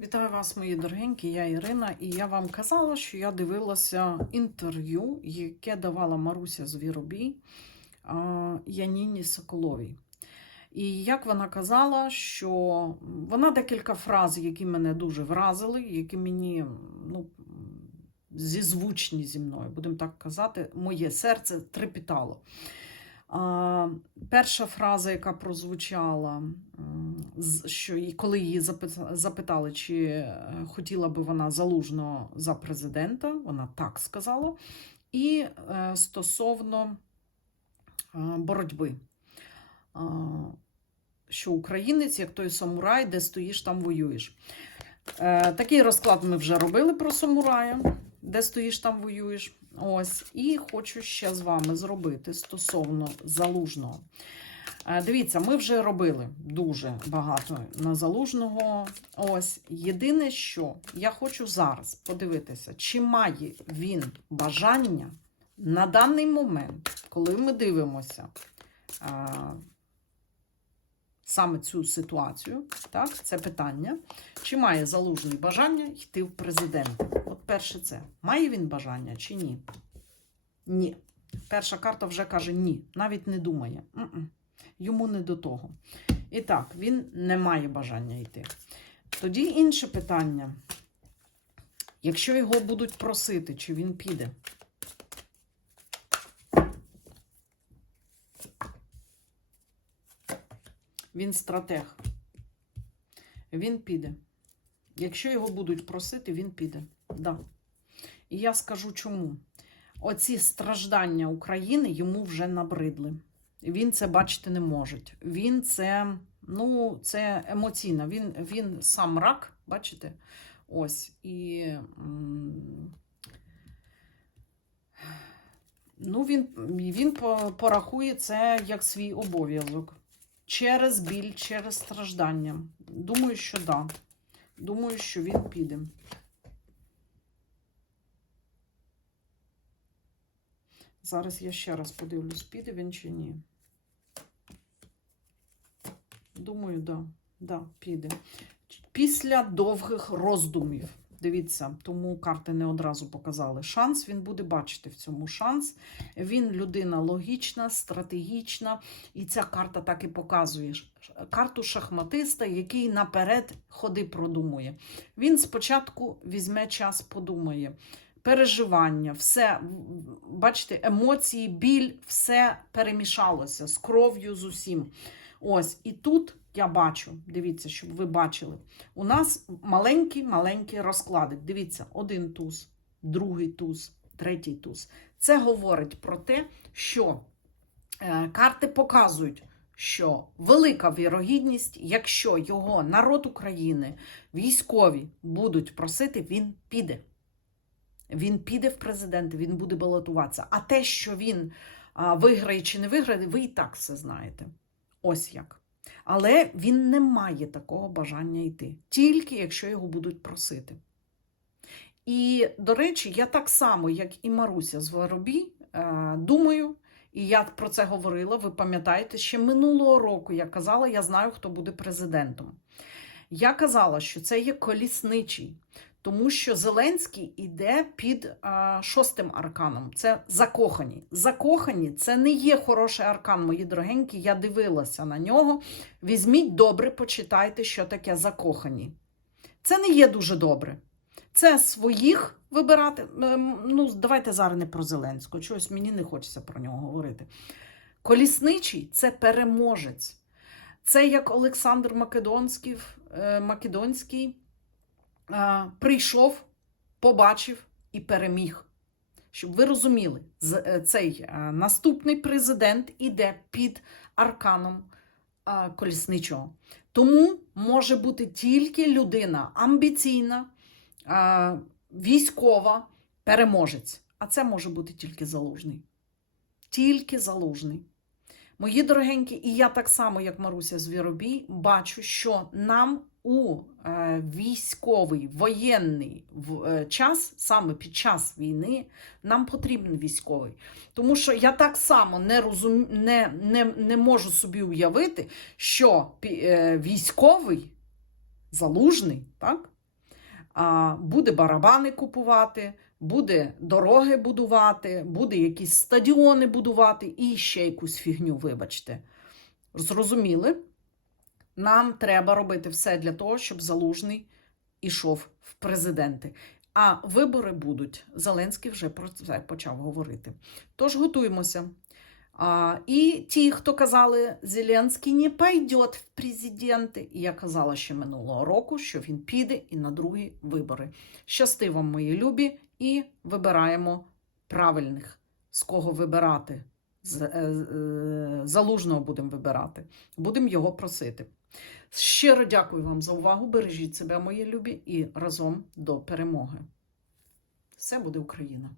Вітаю вас, мої дорогенькі, я Ірина, і я вам казала, що я дивилася інтерв'ю, яке давала Маруся Звіробій Яніні Соколовій. І як вона казала, що вона декілька фраз, які мене дуже вразили, які мені ну, зізвучні зі мною, будемо так казати, моє серце трепітало. Перша фраза, яка прозвучала, що коли її запитали, чи е, хотіла би вона залужно за президента, вона так сказала. І е, стосовно е, боротьби, що українець, як той самурай, де стоїш, там воюєш. Такий розклад ми вже робили про самурая, де стоїш, там воюєш. Ось, і хочу ще з вами зробити стосовно залужного. Е, Дивіться, ми вже робили дуже багато на залужного. Ось єдине, що я хочу зараз подивитися, чи має він бажання на даний момент, коли ми дивимося е, саме цю ситуацію, так, це питання, чи має залужний бажання йти в президенти? От перше це. Має він бажання чи ні? Ні. Перша карта вже каже ні, навіть не думає. М-м. Йому не до того. І так, він не має бажання йти. Тоді інше питання. Якщо його будуть просити, чи він піде? Він стратег. Він піде. Якщо його будуть просити, він піде. Да. І я скажу чому. Оці страждання України йому вже набридли. Він це бачити не може. Він це, ну, це емоційно. Він, він сам рак, бачите? Ось. І ну, він, він порахує це як свій обов'язок. Через біль, через страждання. Думаю, що да. Думаю, що він піде. Зараз я ще раз подивлюсь, піде він чи ні. Думаю, да. Да, піде. Після довгих роздумів. Дивіться, тому карти не одразу показали. Шанс він буде бачити в цьому шанс. Він людина логічна, стратегічна, і ця карта так і показує. Карту шахматиста, який наперед ходи продумує. Він спочатку візьме час, подумає. Переживання, все, бачите, емоції, біль, все перемішалося з кров'ю, з усім. Ось, і тут я бачу, дивіться, щоб ви бачили. У нас маленькі-маленькі розклади. Дивіться, один туз, другий туз, третій туз. Це говорить про те, що е, карти показують, що велика вірогідність, якщо його народ України, військові будуть просити, він піде. Він піде в президенти, він буде балотуватися. А те, що він виграє чи не виграє, ви і так все знаєте. Ось як. Але він не має такого бажання йти, тільки якщо його будуть просити. І, до речі, я так само, як і Маруся з Воробій, е, думаю, і я про це говорила, ви пам'ятаєте, ще минулого року я казала, я знаю, хто буде президентом. Я казала, що це є колісничий, тому що Зеленський іде під а, шостим арканом. Це закохані. Закохані це не є хороший аркан, мої дорогенькі. Я дивилася на нього. Візьміть добре, почитайте, що таке закохані. Це не є дуже добре. Це своїх вибирати. Ем, Ну, давайте зараз не про Зеленського. Чогось мені не хочеться про нього говорити. Колісничий це переможець. Це як Олександр Македонський, е, Македонський прийшов, побачив і переміг. Щоб ви розуміли, е, цей е, наступний президент іде під арканом колісничого. Тому може бути тільки людина амбіційна, військова, переможець. А це може бути тільки залужний. Тільки залужний. Мої дорогенькі, і я так само, як Маруся Звіробій, бачу, що нам у е, військовий воєнний е, час, саме під час війни, нам потрібен військовий. Тому що я так само не, розум, не, не, не можу собі уявити, що е, військовий залужний, так? буде барабани купувати, буде дороги будувати, буде якісь стадіони будувати і ще якусь фігню, вибачте. Зрозуміли? Нам треба робити все для того, щоб Залужний ішов в президенти. А вибори будуть. Зеленський вже про це почав говорити. Тож готуємося. А, і ті, хто казали, Зеленський не пойде в президенти. І я казала ще минулого року, що він піде і на другі вибори. Щасти вам, мої любі, і вибираємо правильних, з кого вибирати. Е, е, залужного будемо вибирати. Будемо його просити. Щиро дякую вам за увагу. Бережіть себе, мої любі, і разом до перемоги. Все буде Україна!